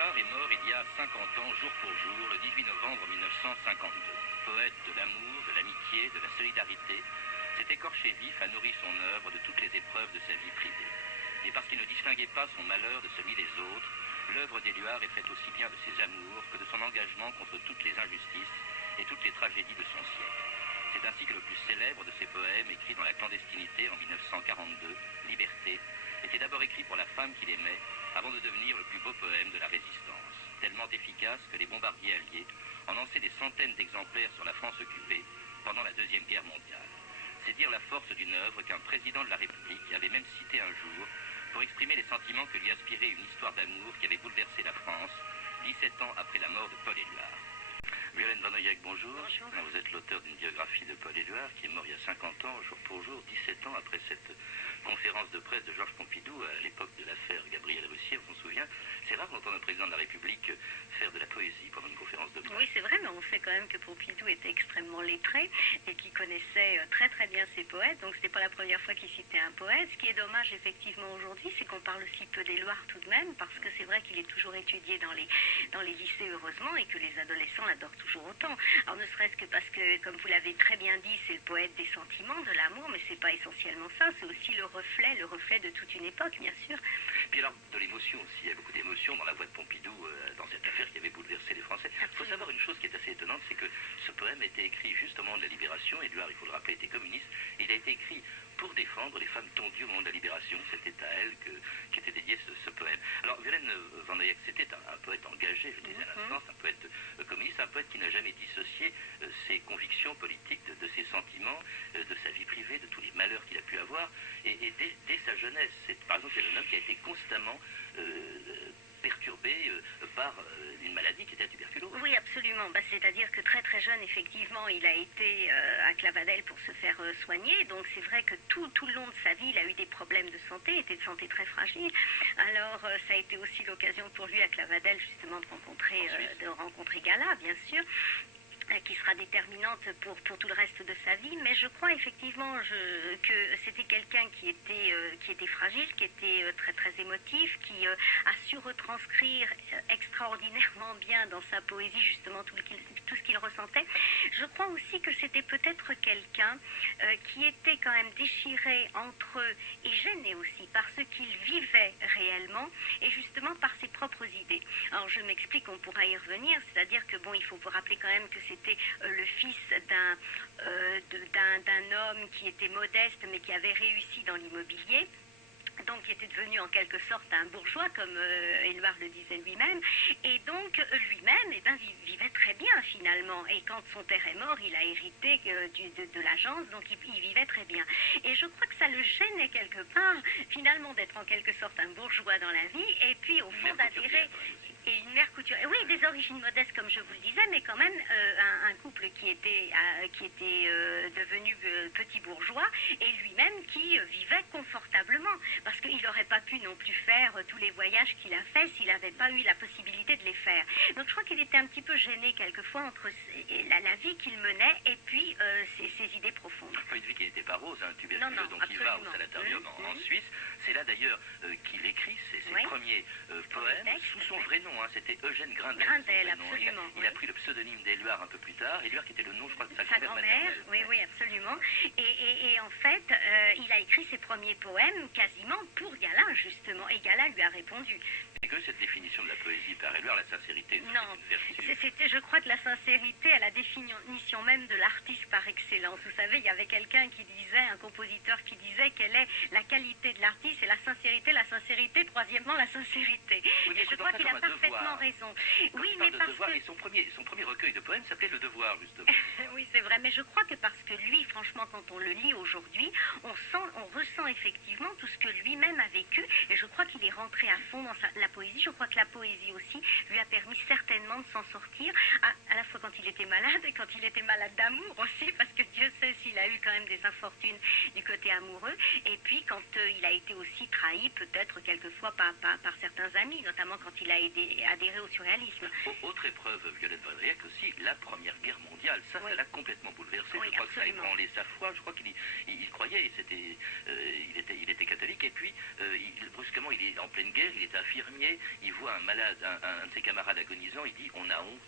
Éluard est mort il y a 50 ans, jour pour jour, le 18 novembre 1952. Poète de l'amour, de l'amitié, de la solidarité, cet écorché vif a nourri son œuvre de toutes les épreuves de sa vie privée. Et parce qu'il ne distinguait pas son malheur de celui des autres, l'œuvre d'Éluard est faite aussi bien de ses amours que de son engagement contre toutes les injustices et toutes les tragédies de son siècle. C'est ainsi que le plus célèbre de ses poèmes, écrit dans la clandestinité en 1942, Liberté, était d'abord écrit pour la femme qu'il aimait, avant de devenir le plus beau poème de la résistance, tellement efficace que les bombardiers alliés en lançaient des centaines d'exemplaires sur la France occupée pendant la Deuxième Guerre mondiale. C'est dire la force d'une œuvre qu'un président de la République avait même citée un jour pour exprimer les sentiments que lui inspirait une histoire d'amour qui avait bouleversé la France 17 ans après la mort de Paul Éluard. Violaine Vanoyek, bonjour. Bonjour. Vous êtes l'auteur d'une biographie de Paul Éluard qui est mort il y a 50 ans, jour pour jour, 17 ans après cette conférence de presse de Georges Pompidou à l'époque de l'affaire Gabriel Russier, on se souvient. C'est rare d'entendre un président de la République faire de la poésie pendant une conférence de presse. Oui, c'est vrai, mais on sait quand même que Pompidou était extrêmement lettré et qu'il connaissait très très bien ses poètes, donc c'était pas la première fois qu'il citait un poète. Ce qui est dommage effectivement aujourd'hui, c'est qu'on parle si peu d'Éluard tout de même, parce que c'est vrai qu'il est toujours étudié dans les lycées, heureusement, et que les adolescents l'adorent toujours autant. Alors ne serait-ce que parce que, comme vous l'avez très bien dit, c'est le poète des sentiments, de l'amour, mais c'est pas essentiellement ça, c'est aussi le reflet de toute une époque, bien sûr. Puis alors, de l'émotion aussi, il y a beaucoup d'émotion dans la voix de Pompidou, dans cette affaire qui avait bouleversé les Français. Il faut savoir une chose qui est assez étonnante, c'est que ce poème a été écrit juste au moment de la Libération. Éluard, il faut le rappeler, était communiste. Et il a été écrit pour défendre les femmes tondues au moment de la Libération. C'était à elles qu'était dédié ce poème. Alors, Violaine Vanoyek, c'était un poète engagé, je disais à l'instant, un poète communiste, un poète qui n'a jamais dissocié ses convictions politiques de ses sentiments, de sa vie privée, de tous les malheurs qu'il a pu avoir. Et dès sa jeunesse, par exemple, c'est un homme qui a été constamment perturbé par une maladie qui était la tuberculose. Oui, absolument. C'est-à-dire que très très jeune, effectivement, il a été à Clavadel pour se faire soigner. Donc c'est vrai que tout le long de sa vie, il a eu des problèmes de santé, était de santé très fragile. Alors ça a été aussi l'occasion pour lui à Clavadel justement de rencontrer Gala, bien sûr, qui sera déterminante pour tout le reste de sa vie, mais je crois effectivement que c'était quelqu'un qui était fragile, qui était très très émotif, qui a su retranscrire extraordinairement bien dans sa poésie justement tout ce qu'il ressentait. Je crois aussi que c'était peut-être quelqu'un qui était quand même déchiré entre eux et gêné aussi par ce qu'il vivait réellement et justement par ses propres idées. Alors je m'explique, on pourra y revenir, c'est-à-dire que bon, il faut vous rappeler quand même que c'était le fils d'un homme qui était modeste mais qui avait réussi dans l'immobilier, donc qui était devenu en quelque sorte un bourgeois, comme Éluard le disait lui-même, et donc lui-même vivait très bien finalement, et quand son père est mort, il a hérité de l'agence, donc il vivait très bien. Et je crois que ça le gênait quelque part, finalement, d'être en quelque sorte un bourgeois dans la vie, et puis au fond d'adhérer, et une mère couturière, oui, des origines modestes comme je vous le disais, mais quand même un couple qui était devenu petit bourgeois, et lui-même qui vivait confortablement, parce qu'il n'aurait pas pu non plus faire tous les voyages qu'il a fait s'il n'avait pas eu la possibilité de les faire. Donc je crois qu'il était un petit peu gêné quelquefois entre la vie qu'il menait et puis ses idées profondes. Enfin, une vie qui n'était pas rose, tuberculeux, non, donc il va au sanatorium en Suisse. C'est là d'ailleurs qu'il écrit ses premiers poèmes sous son vrai nom, c'était Eugène Grindel. Absolument. Il a pris le pseudonyme d'Éluard un peu plus tard, Éluard qui était le nom, je crois, de sa grand-mère maternelle. Oui, absolument. Et en fait, il a écrit ses premiers poèmes quasiment pour Gala, justement, et Gala lui a répondu. Et que cette définition de la poésie par Éluard, la sincérité, non, c'était, je crois que la sincérité est la définition même de l'artiste par excellence. Vous savez, il y avait quelqu'un qui disait, un compositeur qui disait quelle est la qualité de l'artiste, c'est la sincérité, troisièmement la sincérité. Oui, et je crois qu'il a parfaitement raison. Oui, mais parce que... Et son premier recueil de poèmes s'appelait Le Devoir, justement. Oui, c'est vrai, mais je crois que parce que lui, franchement, quand on le lit aujourd'hui, on ressent effectivement tout ce que lui-même a vécu, et je crois qu'il est rentré à fond dans la poésie. Je crois que la poésie aussi lui a permis certainement de s'en sortir partir, à la fois quand il était malade et quand il était malade d'amour aussi, parce que Dieu sait s'il a eu quand même des infortunes du côté amoureux, et puis quand il a été aussi trahi peut-être quelquefois par certains amis, notamment quand il a adhéré au surréalisme. Autre épreuve, Violette Vandriac, aussi la Première Guerre mondiale. Ça l'a complètement bouleversé. Oui, je crois absolument. que ça a ébranlé sa foi. Je crois qu'il croyait, il était catholique. Et puis, brusquement, il est en pleine guerre, il est infirmier, il voit un malade, un de ses camarades agonisant, il dit, on a honte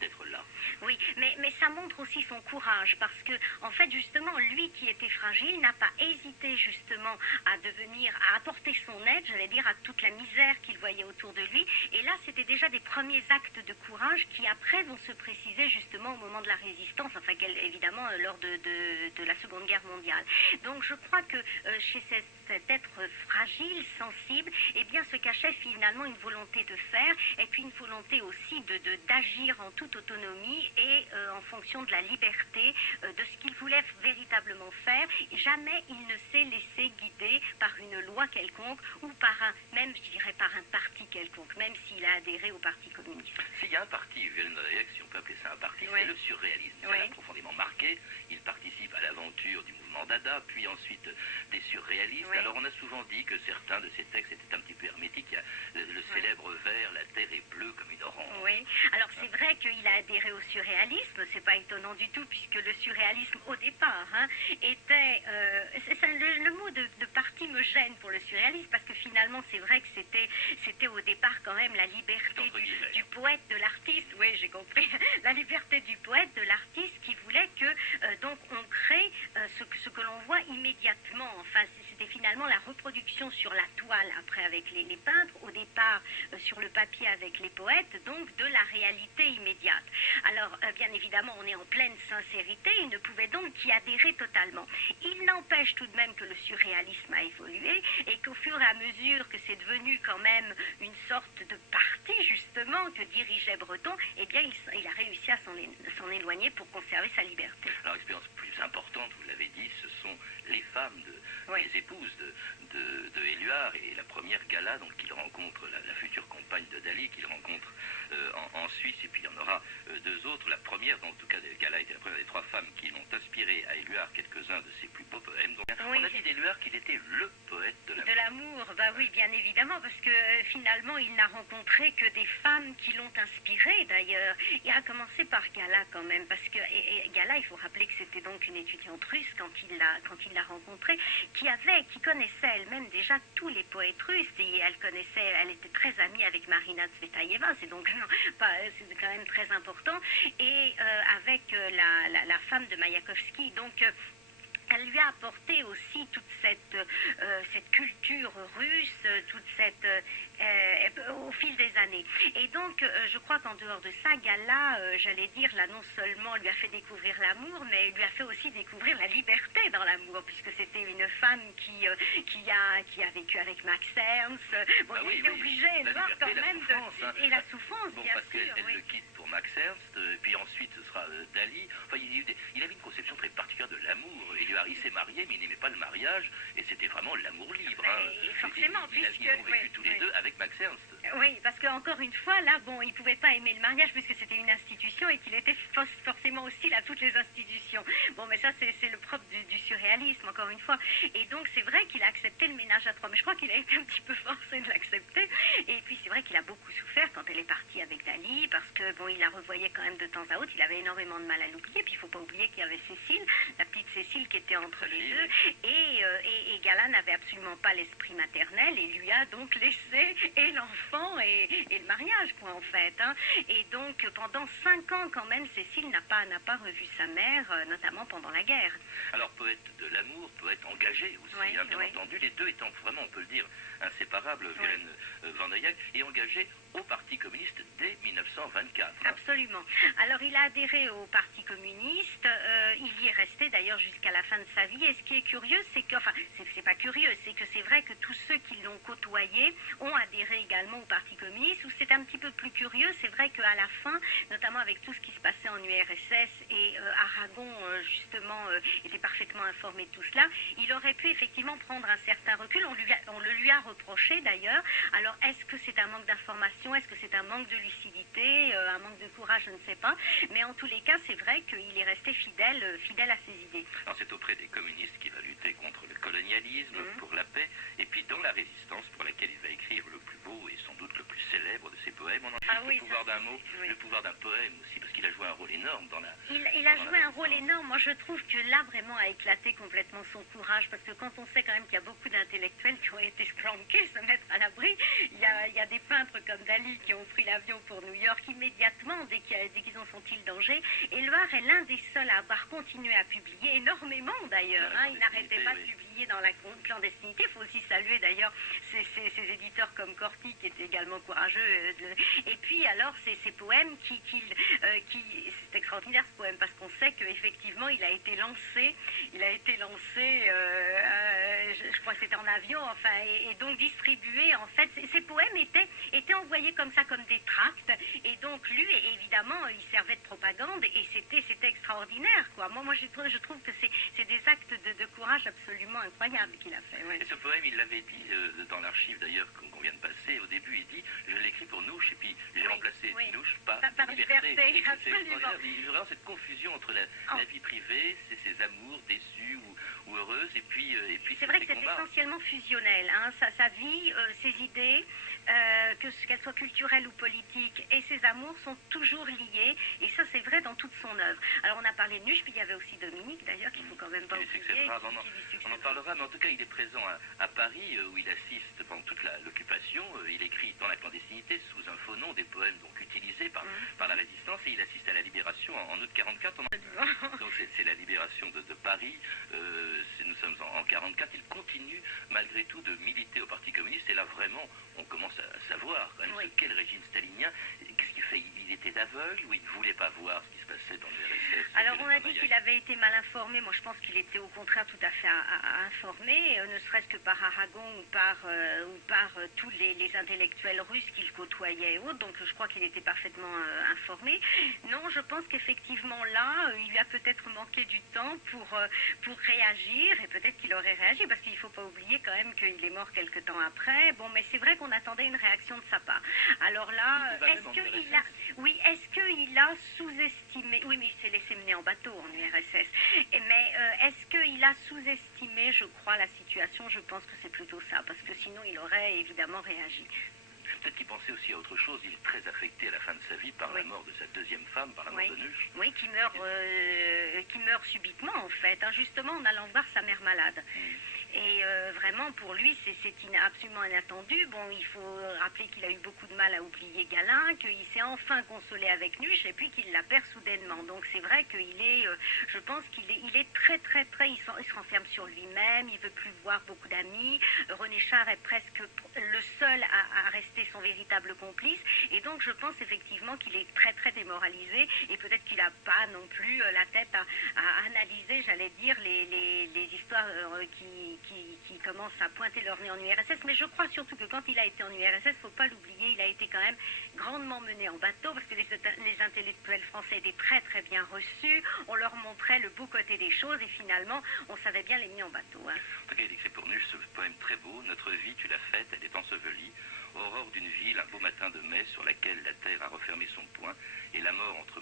d'être là. Oui, mais ça montre aussi son courage, parce que, en fait, justement, lui qui était fragile n'a pas hésité, justement, à apporter son aide, j'allais dire, à toute la misère qu'il voyait autour de lui. Et là, c'était déjà des premiers actes de courage qui, après, vont se préciser, justement, au moment de la résistance, enfin, évidemment, lors de la Seconde Guerre mondiale. Donc, je crois que chez cet être fragile, sensible, eh bien, se cachait finalement une volonté de faire, et puis une volonté aussi d'agir en toute autonomie et en fonction de la liberté de ce qu'il voulait véritablement faire. Jamais il ne s'est laissé guider par une loi quelconque ou même, je dirais, par un parti quelconque, même s'il a adhéré au Parti communiste. S'il y a un parti, Violette Vandriac, si on peut appeler ça un parti, c'est le surréalisme. Ça l'a profondément marqué. Il participe à l'aventure du mouvement Dada, puis ensuite des surréalistes. Alors on a souvent dit que certains de ces textes étaient un petit peu hermétiques. Il y a le célèbre vers, la terre est bleue comme une orange. Oui, alors c'est vrai qu'il a adhéré au surréalisme, c'est pas étonnant du tout, puisque le surréalisme au départ était... le mot de parti me gêne pour le surréalisme, parce que finalement c'est vrai que c'était au départ quand même la liberté du poète, de l'artiste, oui j'ai compris, la liberté du poète, de l'artiste qui voulait que donc on crée ce que l'on voit immédiatement, enfin c'était finalement la reproduction sur la toile après avec les peintres, au départ sur le papier avec les poètes, donc de la réalité immédiate. Alors bien évidemment on est en pleine sincérité, il ne pouvait donc qu'y adhérer totalement. Il n'empêche tout de même que le surréalisme a évolué et qu'au fur et à mesure que c'est devenu quand même une sorte de parti justement que dirigeait Breton, eh bien il a réussi à s'en éloigner pour conserver sa liberté. Alors l'expérience plus importante, vous l'avez dit, ce sont les femmes, les épouses de Éluard, et la première Gala, donc qu'il rencontre, la future compagne de Dali, qu'il rencontre en Suisse, et puis il y en aura deux autres. La première, en tout cas, Gala était la première des trois femmes qui l'ont inspiré à Éluard quelques-uns de ses plus beaux poèmes. Donc, on a dit d'Éluard qu'il était le poète de l'amour. De l'amour, bah oui, bien évidemment, parce que finalement, il n'a rencontré que des femmes qui l'ont inspiré, d'ailleurs. Il a commencé par Gala, quand même, parce que Gala, il faut rappeler que c'était donc une étudiante russe quand il l'a rencontrée, qui connaissait elle-même déjà tous les poètes russes, et elle était très amie avec Marina Tsvetaeva, c'est donc c'est quand même très important, et avec la femme de Mayakovsky, donc elle lui a apporté aussi toute cette culture russe, au fil des années. Et donc, je crois qu'en dehors de ça, Gala, j'allais dire, là, non seulement lui a fait découvrir l'amour, mais lui a fait aussi découvrir la liberté dans l'amour, puisque c'était une femme qui a vécu avec Max Ernst. Bon, il était obligé de voir quand même et la souffrance, bien parce sûr. Parce qu'elle le quitte pour Max Ernst, puis ensuite ce sera Dali. Enfin, il avait une conception très particulière de l'amour. Il s'est marié, mais il n'aimait pas le mariage, et c'était vraiment l'amour libre. Forcément, ils ont vécu tous les deux avec Max Ernst. Oui, parce qu'encore une fois, là, bon, il ne pouvait pas aimer le mariage puisque c'était une institution et qu'il était forcément hostile à toutes les institutions. Bon, mais ça, c'est le propre du surréalisme, encore une fois. Et donc, c'est vrai qu'il a accepté le ménage à trois, mais je crois qu'il a été un petit peu forcé de l'accepter. Et puis, c'est vrai qu'il a beaucoup souffert quand elle est partie avec Dali, parce que, bon, il la revoyait quand même de temps à autre. Il avait énormément de mal à l'oublier. Puis, il ne faut pas oublier qu'il y avait Cécile, la petite Cécile qui était entre les deux. Et Gala n'avait absolument pas l'esprit maternel et lui a donc laissé et l'enfant et le mariage, quoi, en fait. Et donc, pendant 5 ans, quand même, Cécile n'a pas revu sa mère, notamment pendant la guerre. Alors, poète de l'amour, poète engagé aussi, bien entendu, les deux étant vraiment, on peut le dire, inséparables, Violaine Vandriac, et engagé au Parti communiste dès 1924. Absolument. Alors, il a adhéré au Parti communiste, il y est resté d'ailleurs jusqu'à la fin de sa vie, et ce qui est curieux, c'est que, enfin, c'est pas curieux, c'est que c'est vrai que tous ceux qui l'ont côtoyé ont adhéré également au Parti communiste, où c'est un petit peu plus curieux, c'est vrai qu'à la fin, notamment avec tout ce qui se passait en URSS, et Aragon, justement, était parfaitement informé de tout cela, il aurait pu effectivement prendre un certain recul, on le lui a reproché d'ailleurs. Alors, est-ce que c'est un manque d'information? question, est-ce que c'est un manque de lucidité, un manque de courage, je ne sais pas. Mais en tous les cas, c'est vrai qu'il est resté fidèle à ses idées. Alors c'est auprès des communistes qu'il va lutter contre le colonialisme, pour la paix, et puis dans la résistance pour laquelle il va écrire le plus beau et sans doute le plus célèbre de ses poèmes. On en cite le pouvoir d'un mot, le pouvoir d'un poème aussi, parce qu'il a joué un rôle énorme dans la... Il a joué un rôle énorme. Moi, je trouve que là, vraiment, a éclaté complètement son courage, parce que quand on sait quand même qu'il y a beaucoup d'intellectuels qui ont été planqués, se mettre à l'abri, il y a des peintres comme Dali qui ont pris l'avion pour New York immédiatement, dès qu'ils ont senti le danger. Éluard est l'un des seuls à avoir continué à publier, énormément d'ailleurs. Il n'arrêtait pas de publier dans la clandestinité. Il faut aussi saluer d'ailleurs ces éditeurs comme Corti, qui étaient également courageux. Et puis alors, ces poèmes c'est extraordinaire ce poème, parce qu'on sait qu'effectivement, il a été lancé, je crois que c'était en avion, enfin, et donc distribué, en fait. Ces poèmes étaient envoyés comme ça, comme des tracts, et donc lu, et évidemment, il servait de propagande, et c'était extraordinaire, quoi. Moi, je trouve que c'est des actes de courage absolument incroyables qu'il a fait. Ouais. Et ce poème, il l'avait dit dans l'archive d'ailleurs qu'on vient de passer. Au début, il dit « Je l'écris pour Nouche » et puis j'ai remplacé Nouche par liberté. Absolument. Il y a vraiment cette confusion entre la vie privée, ses amours déçus ou heureuses, et puis c'est vrai que c'est essentiellement fusionnel. Sa vie, ses idées, qu'elles soient culturelles ou politiques, et ses amours sont toujours liés. Et ça, c'est vrai dans toute son œuvre. Alors, on a parlé de Nuche, puis il y avait aussi Dominique, d'ailleurs, qu'il ne faut quand même pas oublier. On en parlera, mais en tout cas, il est présent à Paris, où il assiste pendant toute l'occupation. Il écrit dans la clandestinité, sous un faux nom, des poèmes donc utilisés par la résistance, et il assiste à la libération en août 44. Donc c'est la libération de Paris. Nous sommes en 44. Il continue malgré tout de militer au Parti communiste, et là vraiment on commence à savoir quand même quel régime stalinien. Qu'est-ce qu'il fait? Il était aveugle, ou il ne voulait pas voir ce qui se passait dans l'URSS? Alors on a dit qu'il avait été mal informé. Moi je pense qu'il était au contraire tout à fait informé, ne serait-ce que par Aragon ou par tous les intellectuels russes qu'il côtoyait et autres. Donc je crois qu'il était parfaitement informé. Non, je pense qu'effectivement là, il lui a peut-être manqué du temps pour réagir, et peut-être qu'il aurait réagi, parce qu'il ne faut pas oublier quand même qu'il est mort quelque temps après. Bon, mais c'est vrai qu'on attendait une réaction de sa part. Alors là, est-ce qu'il a sous-estimé, oui, mais il s'est laissé mener en bateau en URSS, mais est-ce qu'il a sous-estimé, je crois, la situation? Je pense que c'est plutôt ça, parce que sinon il aurait évidemment réagi. Peut-être qu'il pensait aussi à autre chose. Il est très affecté à la fin de sa vie par la mort de sa deuxième femme, par la mort de Nuche. Oui, qui meurt subitement, en fait, justement en allant voir sa mère malade. Et vraiment, pour lui, c'est absolument inattendu. Bon, il faut rappeler qu'il a eu beaucoup de mal à oublier Galin, qu'il s'est enfin consolé avec Nuche, et puis qu'il la perd soudainement. Donc c'est vrai qu'il est, je pense qu'il est très, très, très, il se renferme sur lui-même, il ne veut plus voir beaucoup d'amis. René Char est presque le seul à rester son véritable complice. Et donc je pense effectivement qu'il est très, très démoralisé, et peut-être qu'il n'a pas non plus la tête à analyser, j'allais dire, les histoires qui commencent à pointer leur nez en URSS. Mais je crois surtout que quand il a été en URSS, il ne faut pas l'oublier, il a été quand même grandement mené en bateau, parce que les intellectuels français étaient très très bien reçus, on leur montrait le beau côté des choses, et finalement on savait bien les mener en bateau. En tout cas, il écrit pour Nuche ce poème très beau: Notre vie, tu l'as faite, elle est ensevelie. Aurore d'une ville, un beau matin de mai, sur laquelle la terre a refermé son poing, et la mort entre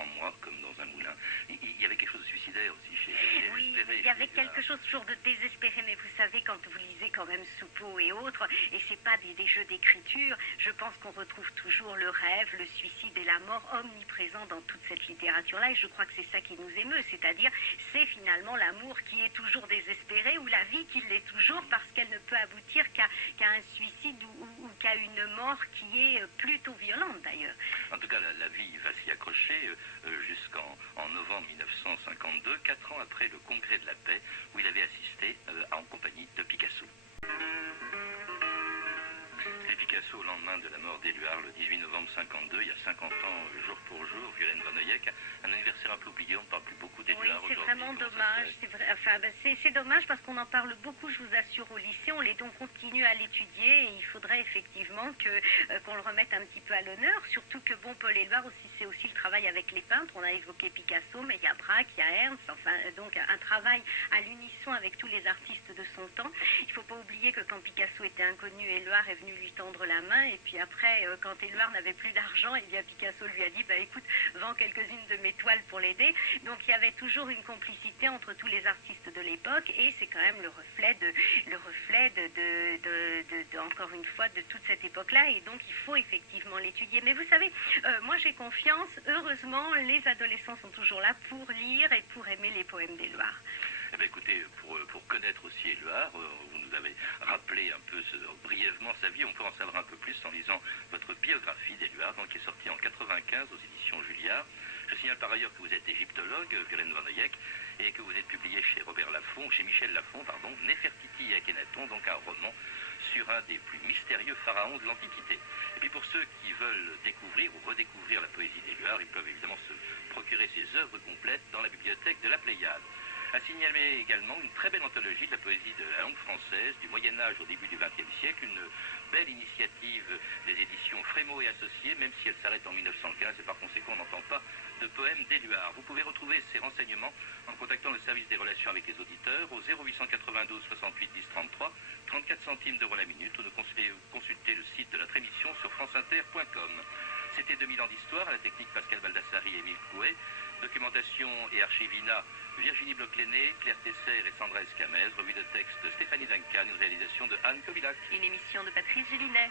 en moi comme dans un moulin. Il y avait quelque chose de suicidaire aussi chez Désespéré. Il y avait quelque chose toujours de désespéré, mais vous savez, quand vous lisez quand même Soupeau et autres, et c'est pas des jeux d'écriture, je pense qu'on retrouve toujours le rêve, le suicide et la mort omniprésents dans toute cette littérature-là, et je crois que c'est ça qui nous émeut, c'est-à-dire c'est finalement l'amour qui est toujours désespéré, ou la vie qui l'est toujours, parce qu'elle ne peut aboutir qu'à un suicide ou qu'à une mort qui est plutôt violente d'ailleurs. En tout cas, la vie va s'y accrocher jusqu'en novembre 1952, 4 ans après le Congrès de la paix, où il avait assisté en compagnie de Picasso. C'était Picasso au lendemain de la mort d'Éluard, le 18 novembre 52, il y a 50 ans, jour pour jour. Violaine Vanoyek, un anniversaire un peu oublié, on ne parle plus beaucoup d'Éluard aujourd'hui. C'est vraiment dommage, c'est dommage, parce qu'on en parle beaucoup, je vous assure, au lycée, on continue à l'étudier, et il faudrait effectivement qu'on le remette un petit peu à l'honneur, surtout que bon, Paul Éluard, aussi c'est aussi le travail avec les peintres. On a évoqué Picasso, mais il y a Braque, il y a Ernst, enfin, donc un travail à l'unisson avec tous les artistes de son temps. Il ne faut pas oublier que quand Picasso était inconnu, Éluard est venu lui tendre la main, et puis après, quand Éluard n'avait plus d'argent, eh bien Picasso lui a dit, bah écoute, vends quelques-unes de mes toiles pour l'aider. Donc il y avait toujours une complicité entre tous les artistes de l'époque, et c'est quand même le reflet encore une fois, de toute cette époque-là, et donc il faut effectivement l'étudier. Mais vous savez, moi j'ai confiance, heureusement, les adolescents sont toujours là pour lire et pour aimer les poèmes d'Éluard. Eh bien, écoutez, pour connaître aussi Éluard, vous nous avez rappelé un peu brièvement sa vie. On peut en savoir un peu plus en lisant votre biographie d'Éluard, qui est sortie en 95 aux éditions Julliard. Je signale par ailleurs que vous êtes égyptologue, Violaine Van Eyck, et que vous êtes publié chez Michel Lafon, Néfertiti et Akhenaton, donc un roman sur un des plus mystérieux pharaons de l'Antiquité. Et puis pour ceux qui veulent découvrir ou redécouvrir la poésie d'Éluard, ils peuvent évidemment se procurer ses œuvres complètes dans la bibliothèque de la Pléiade. A signalé également une très belle anthologie de la poésie de la langue française, du Moyen-Âge au début du XXe siècle, une belle initiative des éditions Frémaux et Associés, même si elle s'arrête en 1915 et par conséquent on n'entend pas de poème d'Éluard. Vous pouvez retrouver ces renseignements en contactant le service des relations avec les auditeurs au 0892 68 10 33, 34 centimes d'euros la minute, ou de consulter le site de notre émission sur franceinter.com. C'était 2000 ans d'histoire, à la technique Pascal Baldassari et Émile Couet, documentation et archivina Virginie Bloch-Léné, Claire Tesser et Sandra Escamez, revue de texte Stéphanie Duncan, une réalisation de Anne Kobilac. Une émission de Patrice Gélinet.